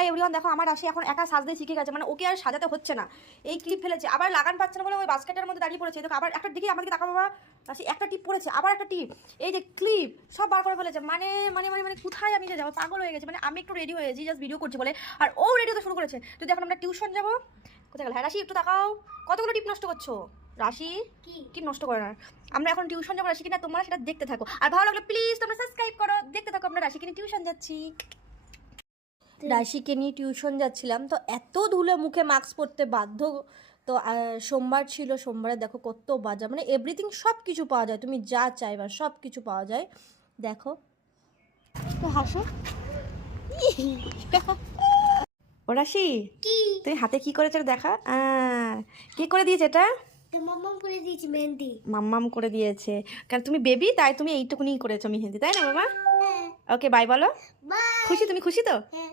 Hi everyone, দেখো আমার রাশি এখন একা সাজতে শিখে গেছে, মানে ওকে আর সাজাতে হচ্ছে না। এই ক্লিপ ফেলেছে, আবার লাগান পাচ্ছে না বলে ওই বাস্কেটের মধ্যে দাঁড়িয়ে পড়েছে। দেখো আবার একটা দিকে আমাকে তাকা বাবা, রাশি একটা টিপ পড়েছে, আবার একটা টিপ, এই যে ক্লিপ সব বার করে ফেলেছে। মানে মানে মানে মানে কোথায় আমি যাবো, পাগল হয়ে গেছে। মানে আমি একটু রেডি হয়েছি জাস্ট ভিডিও করছি বলে, আর ও রেডি হতে শুরু করেছে। যদি এখন আমরা টিউশন যাবো, কোথায় গেল? হ্যাঁ রাশি একটু তাকাও, কতগুলো টিপ নষ্ট করছো রাশি। কি নষ্ট করে না, আমরা এখন টিউশন যাবো রাশি কিনা, তোমরা সেটা দেখতে থাকো। আর ভালো লাগলে প্লিজ তোমরা সাবস্ক্রাইব করো, দেখতে থাকো। আমরা রাশি কিনে টিউশন যাচ্ছি। রাশিকে নিয়ে টিউশন যাচ্ছিলাম, তো এত ধুলো মুখে মাস্ক পরতে বাধ্য। তো সোমবার ছিল, সোমবারে দেখো কত বাজার, মানে এভরিথিং সব কিছু পাওয়া যায়, তুমি যা চাইবা সব কিছু পাওয়া যায়। দেখো তো হাসো। ও রাশি, কি তুই হাতে কি করেছো দেখা? কে করে দিয়েছে এটা? মাম্মাম করে দিয়েছি মেহেন্দি। মাম্মাম করে দিয়েছে, কারণ তুমি বেবি তাই তুমি এইটুকুনি করেছো মেহেন্দি, তাই না বাবা? হ্যাঁ ওকে বাই বলো। বাই। খুশি? তুমি খুশি তো? হ্যাঁ